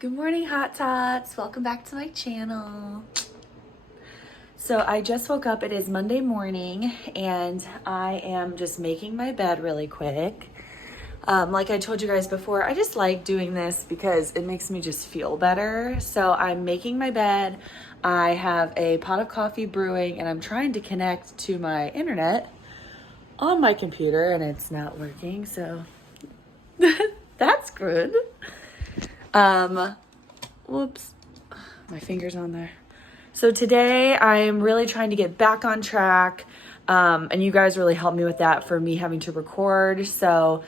Good morning, Hot Tots. Welcome back to my channel. So I just woke up. It is Monday morning and I am just making my bed really quick. Like I told you guys before, I just like doing this because it makes me just feel better. So I'm making my bed. I have a pot of coffee brewing and I'm trying to connect to my internet on my computer and it's not working. So that's good. Whoops, my finger's on there. So today I'm really trying to get back on track. And you guys really helped me with that for me having to record. So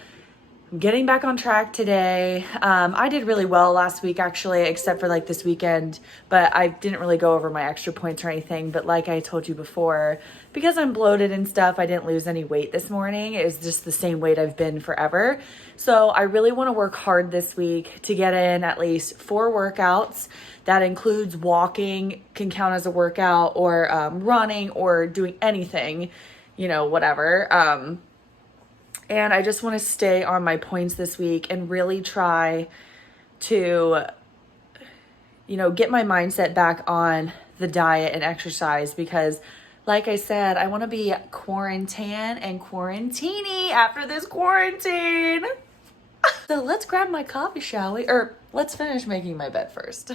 I'm getting back on track today. I did really well last week actually, except for like this weekend, but I didn't really go over my extra points or anything. But like I told you before, because I'm bloated and stuff, I didn't lose any weight this morning. It was just the same weight I've been forever. So I really want to work hard this week to get in at least 4 workouts. That includes walking, can count as a workout, or running, or doing anything, you know, whatever. And I just want to stay on my points this week and really try to, you know, get my mindset back on the diet and exercise because, like I said, I want to be quarantined and quarantini after this quarantine. So let's grab my coffee, shall we? Or let's finish making my bed first.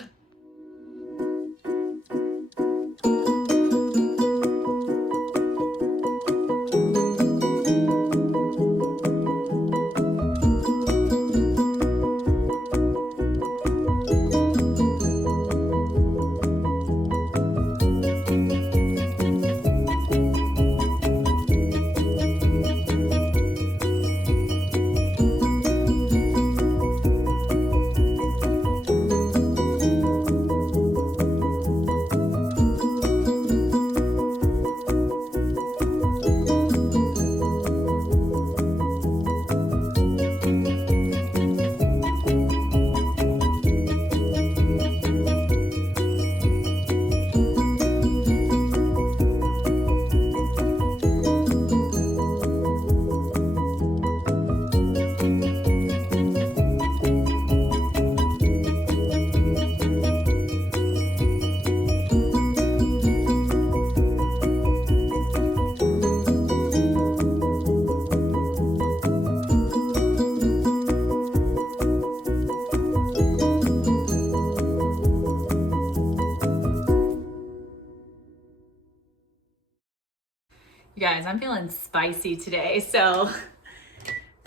You guys, I'm feeling spicy today, so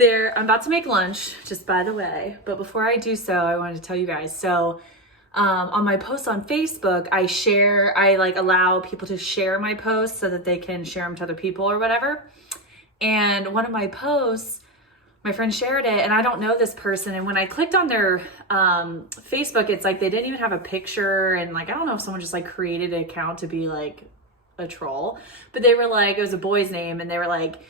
I'm about to make lunch, just by the way, but before I do so, I wanted to tell you guys, so on my posts on Facebook, I like allow people to share my posts so that they can share them to other people or whatever, and one of my posts, my friend shared it, and I don't know this person, and when I clicked on their Facebook, it's like they didn't even have a picture, and like I don't know if someone just like created an account to be like a troll, but they were like, it was a boy's name, and they were like,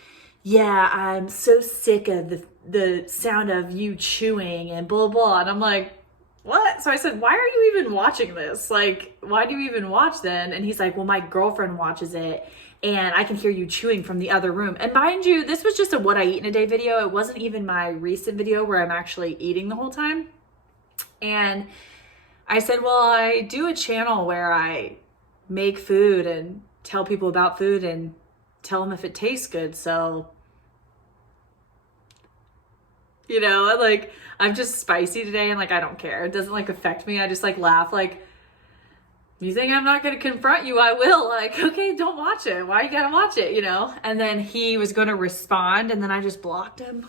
yeah, I'm so sick of the sound of you chewing and blah blah, and I'm like, what? So I said, why are you even watching this? Like, why do you even watch then? And he's like, well, my girlfriend watches it and I can hear you chewing from the other room. And mind you, this was just a what I eat in a day video. It wasn't even my recent video where I'm actually eating the whole time. And I said, well, I do a channel where I make food and tell people about food and tell them if it tastes good. So, you know, like I'm just spicy today and like I don't care. It doesn't like affect me. I just like laugh like, you think I'm not going to confront you? I will. Like, okay, don't watch it. Why you gotta watch it, you know? And then he was going to respond and then I just blocked him.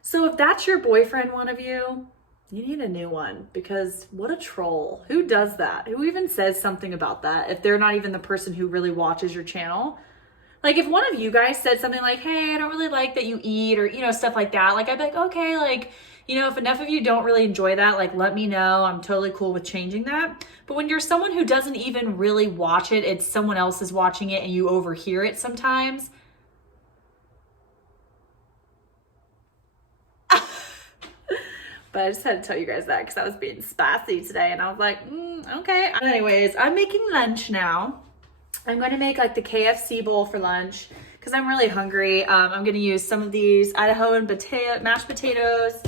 So if that's your boyfriend, one of you, you need a new one because what a troll. Who does that? Who even says something about that if they're not even the person who really watches your channel? Like if one of you guys said something like, hey, I don't really like that you eat or, you know, stuff like that. Like I'd be like, okay, like, you know, if enough of you don't really enjoy that, like let me know. I'm totally cool with changing that. But when you're someone who doesn't even really watch it, it's someone else is watching it and you overhear it sometimes. But I just had to tell you guys that because I was being spicy today and I was like, okay. Anyways, I'm making lunch now. I'm going to make like the KFC bowl for lunch because I'm really hungry. I'm going to use some of these Idahoan mashed potatoes,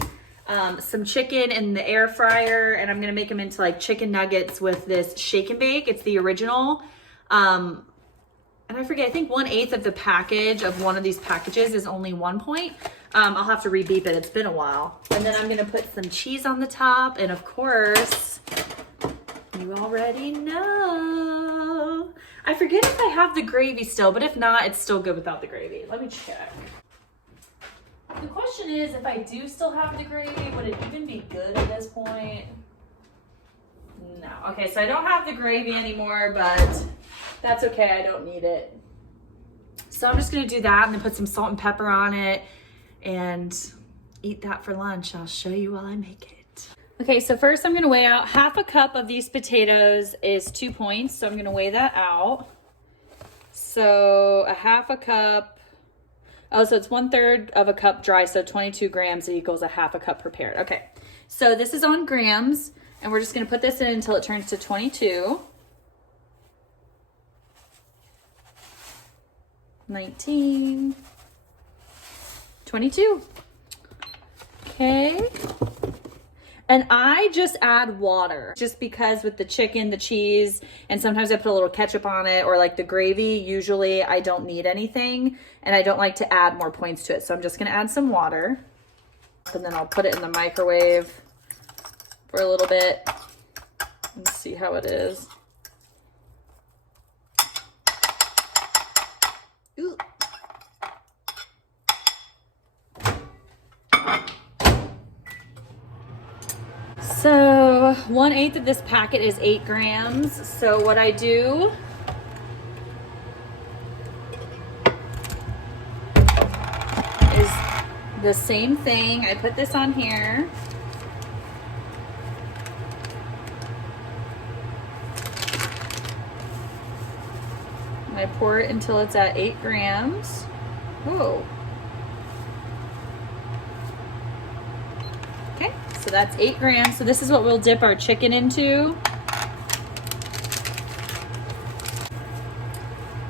some chicken in the air fryer, and I'm gonna make them into like chicken nuggets with this shake and bake. It's the original. And I forget, I think 1/8 of the package of one of these packages is only 1 point. I'll have to re-beep it, it's been a while. And then I'm gonna put some cheese on the top, and of course, you already know. I forget if I have the gravy still, but if not, it's still good without the gravy. Let me check. The question is, if I do still have the gravy, would it even be good at this point? No. Okay, so I don't have the gravy anymore, but that's okay, I don't need it. So I'm just gonna do that and then put some salt and pepper on it and eat that for lunch. I'll show you while I make it. Okay, so first I'm gonna weigh out 1/2 cup of these potatoes is 2 points, so I'm gonna weigh that out. So 1/2 cup, oh, so it's 1/3 of a cup dry, so 22 grams equals 1/2 cup prepared. Okay, so this is on grams, and we're just gonna put this in until it turns to 22. 19, 22. Okay. And I just add water just because with the chicken, the cheese, and sometimes I put a little ketchup on it or like the gravy, usually I don't need anything and I don't like to add more points to it. So I'm just gonna add some water and then I'll put it in the microwave for a little bit and see how it is. Ooh. So 1/8 of this packet is 8 grams. So what I do is the same thing. I put this on here. And I pour it until it's at 8 grams. Whoa. Okay, so that's 8 grams. So this is what we'll dip our chicken into.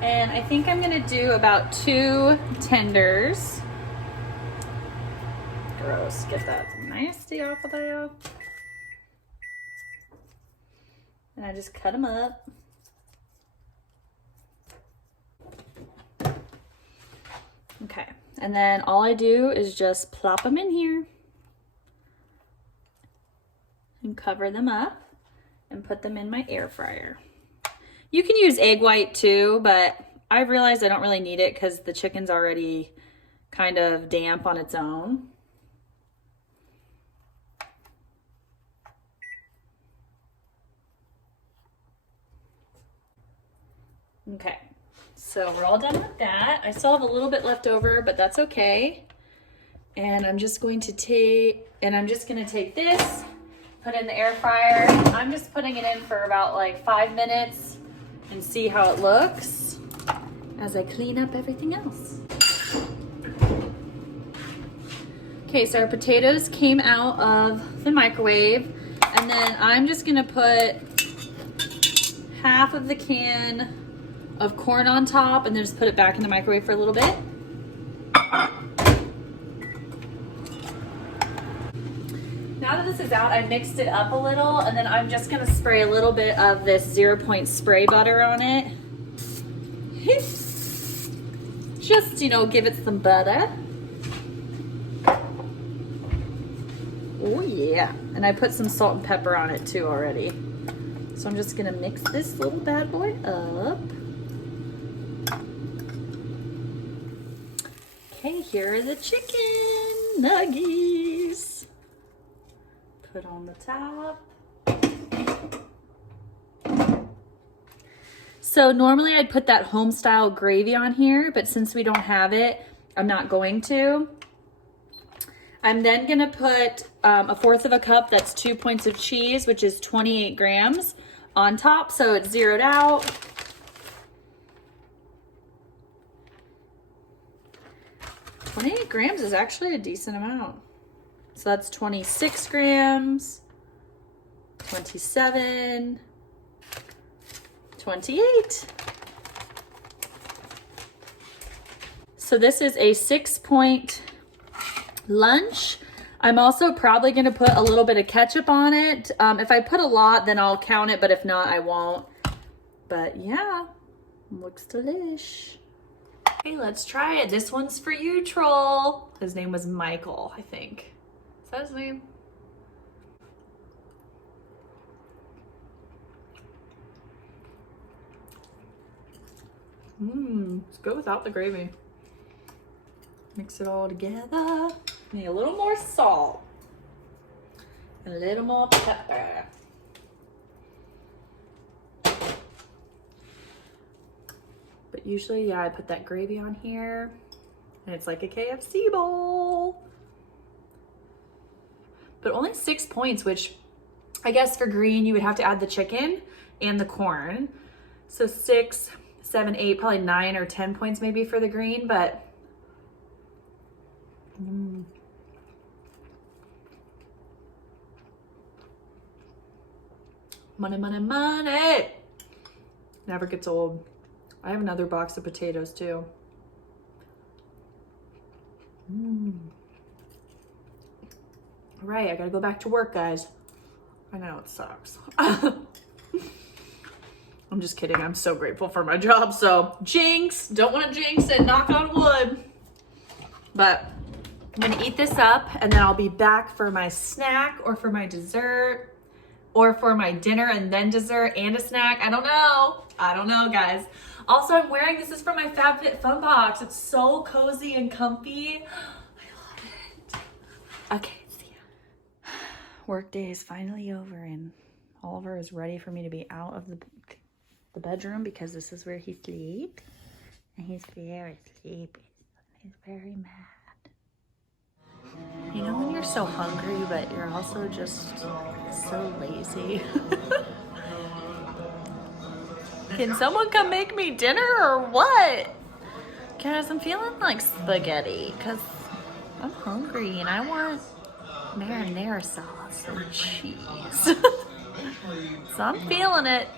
And I think I'm gonna do about 2 tenders. Gross, get that nasty off of there. And I just cut them up. Okay, and then all I do is just plop them in here and cover them up and put them in my air fryer. You can use egg white too, but I realized I don't really need it because the chicken's already kind of damp on its own. Okay, so we're all done with that. I still have a little bit left over, but that's okay. And I'm just going to take this, put it in the air fryer. I'm just putting it in for about like 5 minutes and see how it looks as I clean up everything else. Okay, so our potatoes came out of the microwave, and then I'm just gonna put half of the can of corn on top and then just put it back in the microwave for a little bit. Now that this is out, I mixed it up a little, and then I'm just gonna spray a little bit of this 0-point spray butter on it. Just, you know, give it some butter. Oh yeah, and I put some salt and pepper on it too already. So I'm just gonna mix this little bad boy up. Okay, here are the chicken nuggies. Put on the top. So normally I'd put that home style gravy on here, but since we don't have it, I'm not going to. I'm then gonna put 1/4 of a cup, that's 2 points of cheese, which is 28 grams on top, so it's zeroed out. $28 grams is actually a decent amount. So that's 26 grams, 27, 28. So this is a 6-point lunch. I'm also probably going to put a little bit of ketchup on it. If I put a lot, then I'll count it, but if not, I won't. But yeah, looks delish. Hey, let's try it. This one's for you, troll. His name was Michael, I think. Is that his name? It's good without the gravy. Mix it all together. Need a little more salt. And a little more pepper. But usually, yeah, I put that gravy on here. And it's like a KFC bowl. But only 6 points, which I guess for green, you would have to add the chicken and the corn. So 6, 7, 8, probably 9 or 10 points maybe for the green, but money, money, money. Never gets old. I have another box of potatoes too. All right, I gotta go back to work, guys. I know it sucks. I'm just kidding. I'm so grateful for my job. So jinx, don't want to jinx it, knock on wood. But I'm gonna eat this up and then I'll be back for my snack or for my dessert or for my dinner and then dessert and a snack. I don't know, guys. Also, I'm wearing, this is from my FabFitFun box. It's so cozy and comfy. I love it. Okay, see ya. Work day is finally over and Oliver is ready for me to be out of the bedroom because this is where he sleeps. And he's very sleepy. He's very mad. You know when you're so hungry, but you're also just so lazy? Can someone come make me dinner or what? Guys, I'm feeling like spaghetti because I'm hungry and I want marinara sauce and cheese. So I'm feeling it.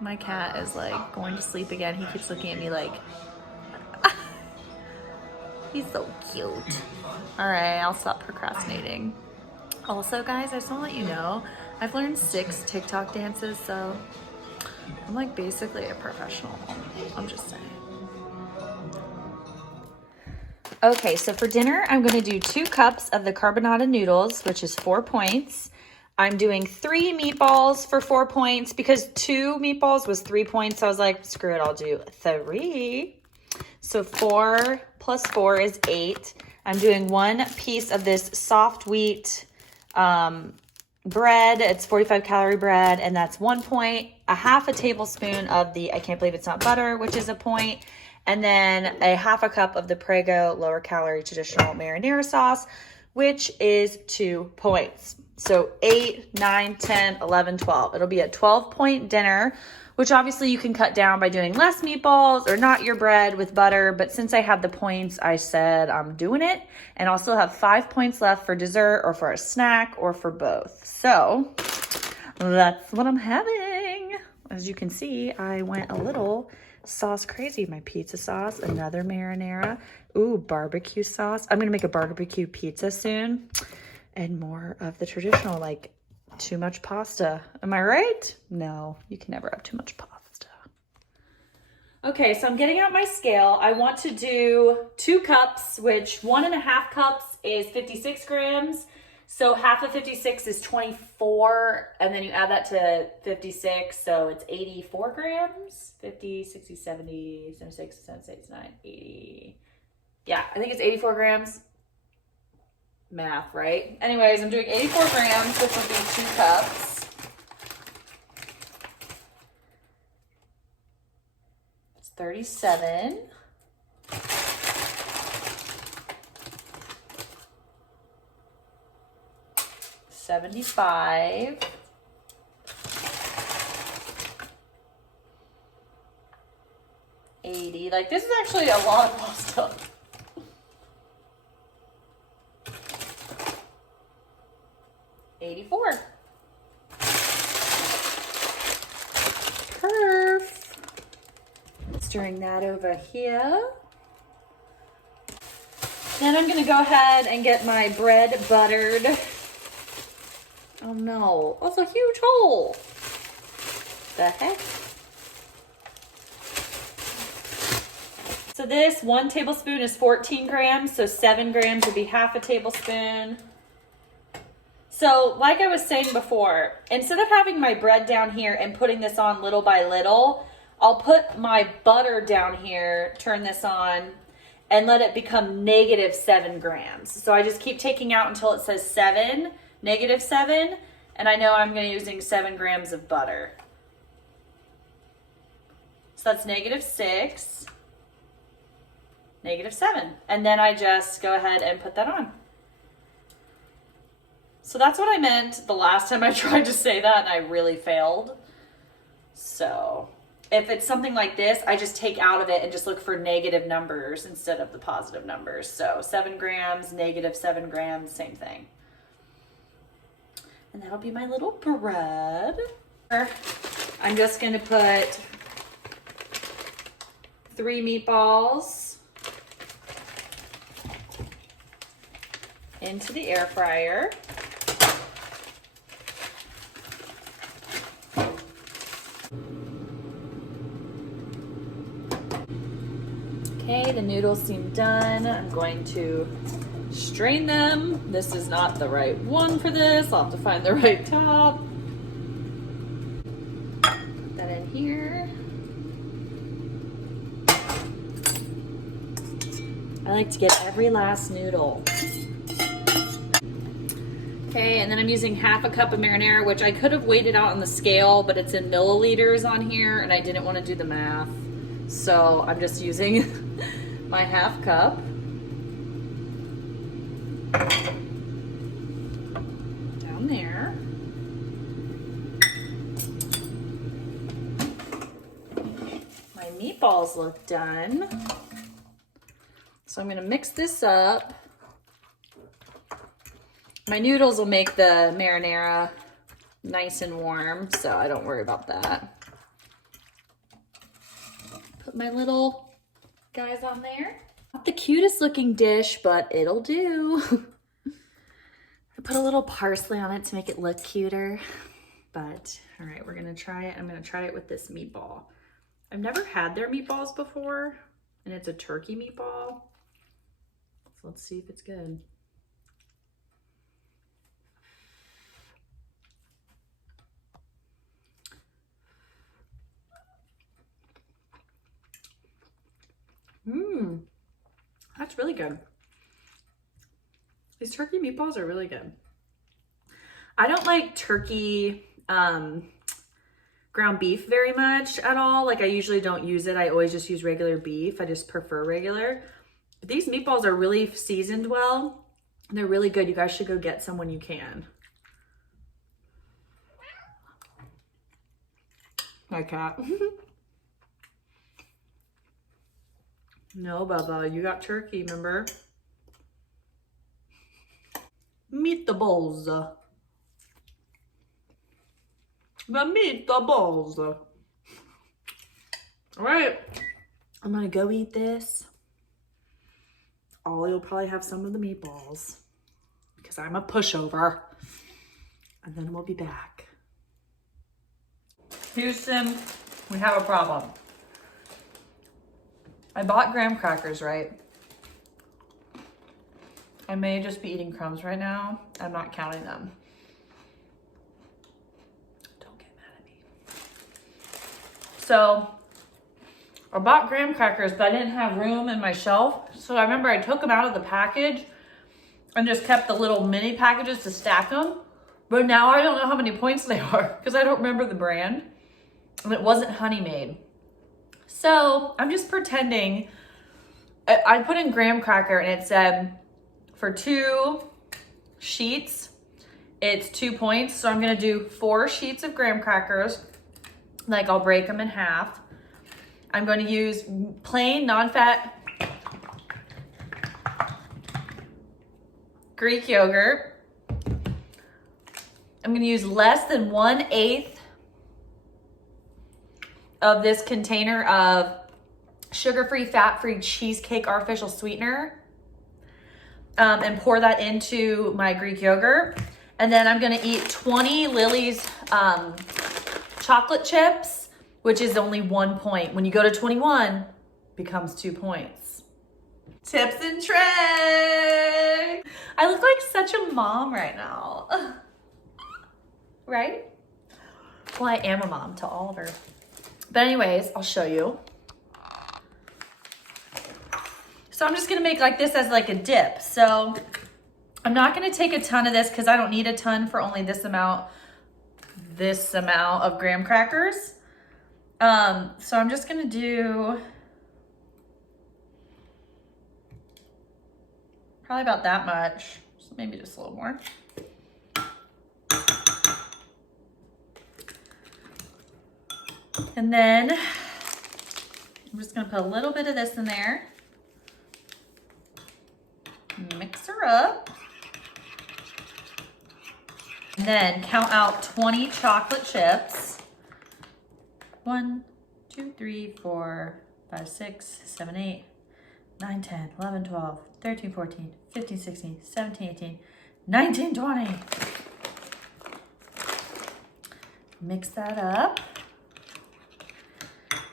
My cat is like going to sleep again. He keeps looking at me like, he's so cute. All right, I'll stop procrastinating. Also, guys, I just want to let you know, I've learned 6 TikTok dances, so I'm like basically a professional. I'm just saying. Okay, so for dinner, I'm going to do 2 cups of the carbonara noodles, which is 4 points. I'm doing 3 meatballs for 4 points because 2 meatballs was 3 points. So I was like, screw it, I'll do 3. So 4 plus 4 is 8. I'm doing 1 piece of this soft wheat bread. It's 45 calorie bread, and that's 1 point. A half a tablespoon of the, I can't believe it's not butter, which is a point. And then a half a cup of the Prego lower calorie traditional marinara sauce, which is 2 points. So 8, 9, 10, 11, 12. It'll be a 12-point dinner, which obviously you can cut down by doing less meatballs or not your bread with butter. But since I have the points, I said I'm doing it. And I'll still have 5 points left for dessert or for a snack or for both. So that's what I'm having. As you can see, I went a little sauce crazy. My pizza sauce, another marinara. Ooh, barbecue sauce. I'm going to make a barbecue pizza soon. And more of the traditional, like too much pasta. Am I right? No, you can never have too much pasta. Okay, so I'm getting out my scale. I want to do 2 cups, which 1.5 cups is 56 grams. So half of 56 is 24, and then you add that to 56, so it's 84 grams. 50, 60, 70, 76, 76, 9, 80. Yeah, I think it's 84 grams. Math, right? Anyways, I'm doing 84 grams, which will be 2 cups. It's 37. $75. 80. Like, this is actually a lot of pasta. $84. Perf. Stirring that over here. Then I'm gonna go ahead and get my bread buttered. Oh no, that's a huge hole. The heck? So this 1 tablespoon is 14 grams, so 7 grams would be half a tablespoon. So like I was saying before, instead of having my bread down here and putting this on little by little, I'll put my butter down here, turn this on, and let it become -7 grams. So I just keep taking out until it says 7, -7, and I know I'm going to be using 7 grams of butter. So that's -6, -7. And then I just go ahead and put that on. So that's what I meant the last time I tried to say that and I really failed. So if it's something like this, I just take out of it and just look for negative numbers instead of the positive numbers. So 7 grams, -7 grams, same thing. And that'll be my little bread. I'm just gonna put 3 meatballs into the air fryer. Okay, the noodles seem done. I'm going to strain them. This is not the right one for this. I'll have to find the right top. Put that in here. I like to get every last noodle. Okay, and then I'm using half a cup of marinara, which I could have weighed it out on the scale, but it's in milliliters on here, and I didn't want to do the math. So I'm just using my half cup. Down there. My meatballs look done. So I'm gonna mix this up. My noodles will make the marinara nice and warm, so I don't worry about that. Put my little guys on there. Not the cutest looking dish, but it'll do. I put a little parsley on it to make it look cuter. But, all right, we're gonna try it. I'm gonna try it with this meatball. I've never had their meatballs before, and it's a turkey meatball. So let's see if it's good. That's really good. These turkey meatballs are really good. I don't like turkey ground beef very much at all. Like I usually don't use it. I always just use regular beef. I just prefer regular. But these meatballs are really seasoned well. They're really good. You guys should go get some when you can. My cat. No, Bubba, you got turkey, remember? Meatballs. The meatballs. All right, I'm gonna go eat this. You'll probably have some of the meatballs because I'm a pushover. And then we'll be back. Houston, we have a problem. I bought graham crackers, right? I may just be eating crumbs right now. I'm not counting them. Don't get mad at me. So, I bought graham crackers, but I didn't have room in my shelf. So I remember I took them out of the package and just kept the little mini packages to stack them. But now I don't know how many points they are because I don't remember the brand. And it wasn't Honey Made. So I'm just pretending. I put in graham cracker and it said for 2 sheets, it's 2 points. So I'm gonna do 4 sheets of graham crackers. Like I'll break them in half. I'm going to use plain non-fat Greek yogurt. I'm going to use less than 1/8 of this container of sugar-free, fat-free cheesecake artificial sweetener. and pour that into my Greek yogurt. And then I'm gonna eat 20 Lily's chocolate chips, which is only 1 point. When you go to 21, becomes 2 points. Tips and tricks. I look like such a mom right now. Right? Well, I am a mom to Oliver. But anyways, I'll show you. So I'm just gonna make like this as like a dip. So I'm not gonna take a ton of this because I don't need a ton for only this amount of graham crackers. So I'm just gonna do probably about that much. So maybe just a little more. And then I'm just gonna put a little bit of this in there. Mix her up. And then count out 20 chocolate chips. 1, 2, 3, 4, 5, 6, 7, 8, 9, 10, 11, 12, 13, 14, 15, 16, 17, 18, 19, 20. Mix that up.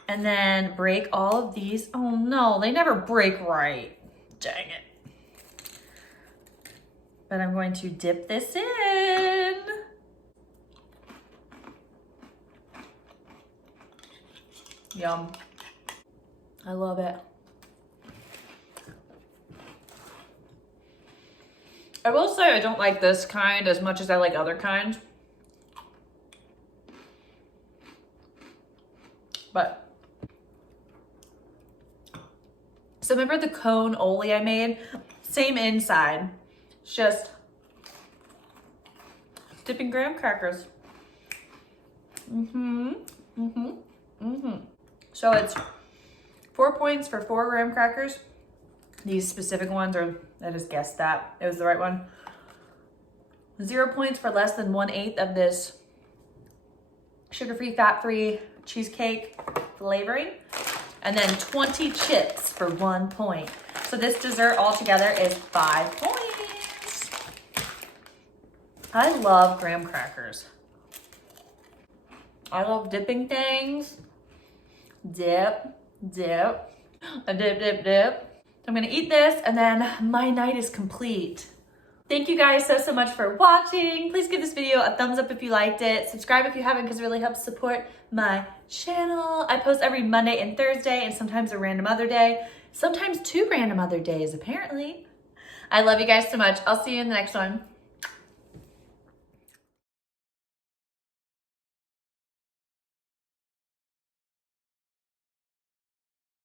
And then break all of these. Oh no, they never break right. Dang it. But I'm going to dip this in. Yum. I love it. I will say I don't like this kind as much as I like other kinds. But so remember the cone Oli I made? Same inside. It's just dipping graham crackers. So it's 4 points for 4 graham crackers. These specific ones are, I just guessed that. It was the right one. 0 points for less than 1/8 of this sugar-free, fat-free cheesecake flavoring. And then 20 chips for 1 point. So this dessert altogether is 5 points. I love graham crackers. I love dipping things. Dip, dip, a dip, dip, dip. I'm gonna eat this and then my night is complete. Thank you guys so much for watching. Please give this video a thumbs up if you liked it. Subscribe if you haven't because it really helps support my channel. I post every Monday and Thursday and sometimes a random other day. Sometimes 2 random other days, apparently. I love you guys so much. I'll see you in the next one.